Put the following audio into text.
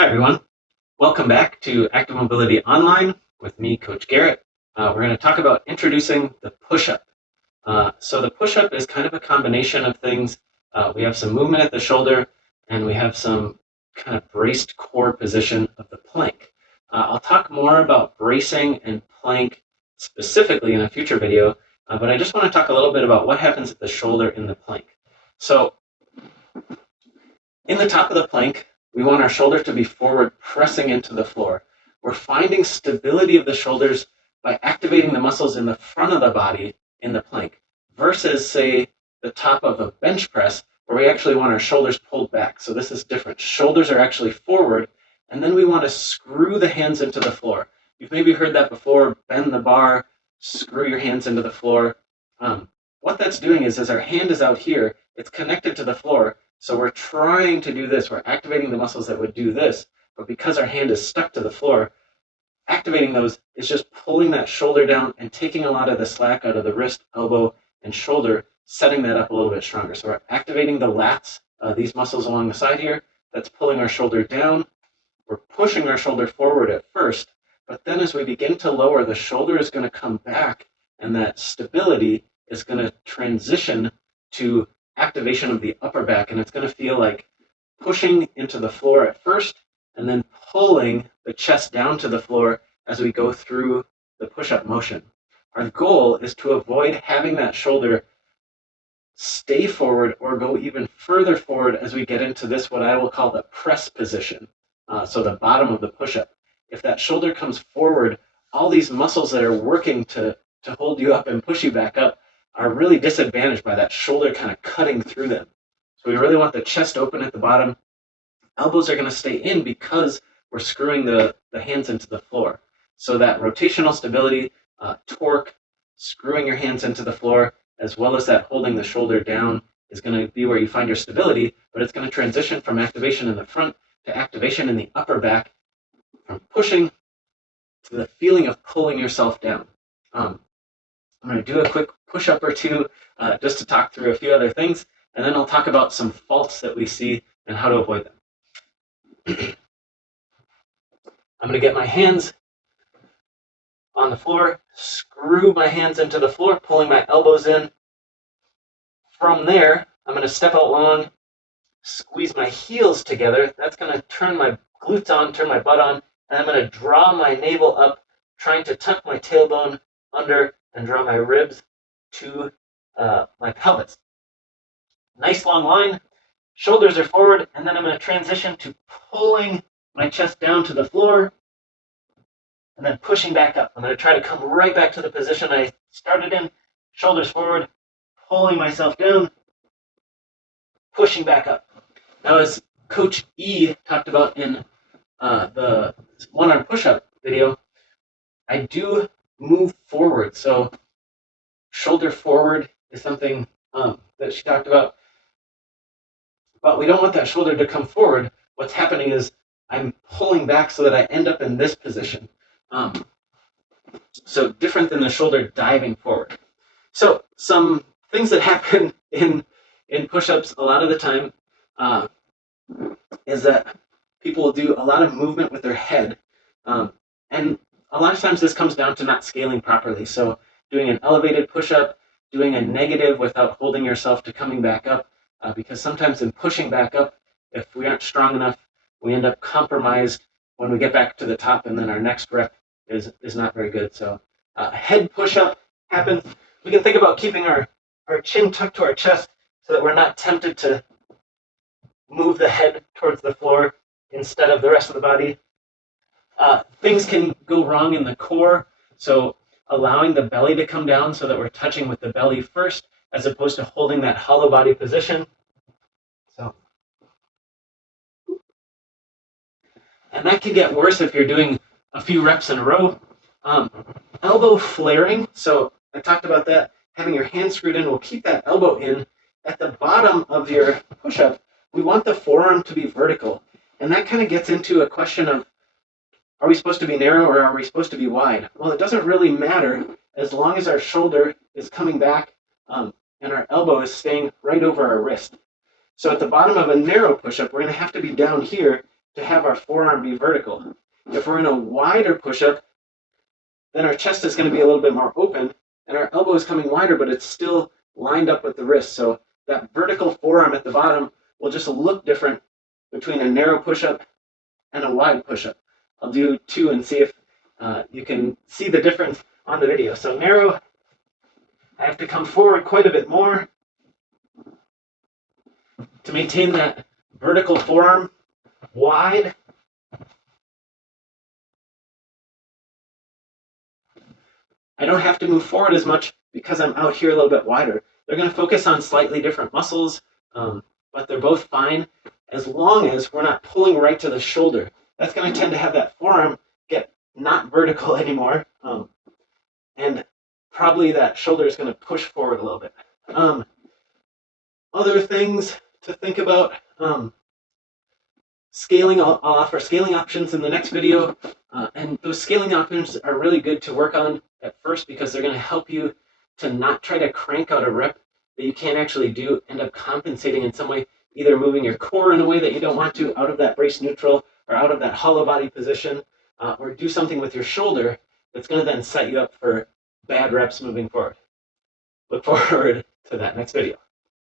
Hi, everyone. Welcome back to Active Mobility Online with me, Coach Garrett. We're going to talk about introducing the push-up. So the push-up is kind of a combination of things. We have some movement at the shoulder, and we have some kind of braced core position of the plank. I'll talk more about bracing and plank specifically in a future video, but I just want to talk a little bit about what happens at the shoulder in the plank. So in the top of the plank, we want our shoulder to be forward, pressing into the floor. We're finding stability of the shoulders by activating the muscles in the front of the body in the plank versus, say, the top of a bench press where we actually want our shoulders pulled back. So this is different. Shoulders are actually forward, and then we want to screw the hands into the floor. You've maybe heard that before, bend the bar, screw your hands into the floor. What that's doing is, as our hand is out here, it's connected to the floor. So we're trying to do this. We're activating the muscles that would do this, but because our hand is stuck to the floor, activating those is just pulling that shoulder down and taking a lot of the slack out of the wrist, elbow, and shoulder, setting that up a little bit stronger. So we're activating the lats, these muscles along the side here. That's pulling our shoulder down. We're pushing our shoulder forward at first, but then as we begin to lower, the shoulder is going to come back, and that stability is going to transition to activation of the upper back, and it's going to feel like pushing into the floor at first and then pulling the chest down to the floor as we go through the push-up motion. Our goal is to avoid having that shoulder stay forward or go even further forward as we get into this, what I will call the press position, so the bottom of the push-up. If that shoulder comes forward, all these muscles that are working to hold you up and push you back up are really disadvantaged by that shoulder kind of cutting through them. So we really want the chest open at the bottom. Elbows are going to stay in because we're screwing the hands into the floor. So that rotational stability, torque, screwing your hands into the floor, as well as that holding the shoulder down is going to be where you find your stability, but it's going to transition from activation in the front to activation in the upper back, from pushing to the feeling of pulling yourself down. I'm going to do a quick push-up or two just to talk through a few other things, and then I'll talk about some faults that we see and how to avoid them. I'm going to get my hands on the floor, screw my hands into the floor, pulling my elbows in. From there, I'm going to step out long, squeeze my heels together. That's going to turn my glutes on, turn my butt on, and I'm going to draw my navel up, trying to tuck my tailbone under and draw my ribs to my pelvis. Nice long line, shoulders are forward, and then I'm going to transition to pulling my chest down to the floor and then pushing back up. I'm going to try to come right back to the position I started in, shoulders forward, pulling myself down, pushing back up. Now, as Coach E talked about in the one-arm push-up video, I do move forward. So shoulder forward is something that she talked about. But we don't want that shoulder to come forward. What's happening is I'm pulling back so that I end up in this position. So different than the shoulder diving forward. So some things that happen in push-ups a lot of the time is that people will do a lot of movement with their head. And a lot of times this comes down to not scaling properly. So doing an elevated push-up, doing a negative without holding yourself to coming back up, because sometimes in pushing back up, if we aren't strong enough, we end up compromised when we get back to the top, and then our next rep is not very good. So head push-up happens. We can think about keeping our chin tucked to our chest so that we're not tempted to move the head towards the floor instead of the rest of the body. Things can go wrong in the core, so allowing the belly to come down so that we're touching with the belly first as opposed to holding that hollow body position. And that can get worse if you're doing a few reps in a row. Elbow flaring, so I talked about that. Having your hand screwed in will keep that elbow in. At the bottom of your push-up, we want the forearm to be vertical. And that kind of gets into a question of, are we supposed to be narrow or are we supposed to be wide? Well, it doesn't really matter as long as our shoulder is coming back and our elbow is staying right over our wrist. So at the bottom of a narrow push-up, we're going to have to be down here to have our forearm be vertical. If we're in a wider push-up, then our chest is going to be a little bit more open, and our elbow is coming wider, but it's still lined up with the wrist. So that vertical forearm at the bottom will just look different between a narrow push-up and a wide push-up. I'll do two and see if you can see the difference on the video. So narrow, I have to come forward quite a bit more to maintain that vertical forearm. Wide, I don't have to move forward as much because I'm out here a little bit wider. They're going to focus on slightly different muscles, but they're both fine as long as we're not pulling right to the shoulder. That's going to tend to have that forearm get not vertical anymore, and probably that shoulder is going to push forward a little bit. Other things to think about, scaling, I'll offer scaling options in the next video, and those scaling options are really good to work on at first because they're going to help you to not try to crank out a rep that you can't actually do, end up compensating in some way, either moving your core in a way that you don't want to, out of that brace neutral or out of that hollow body position, or do something with your shoulder that's going to then set you up for bad reps moving forward. Look forward to that next video.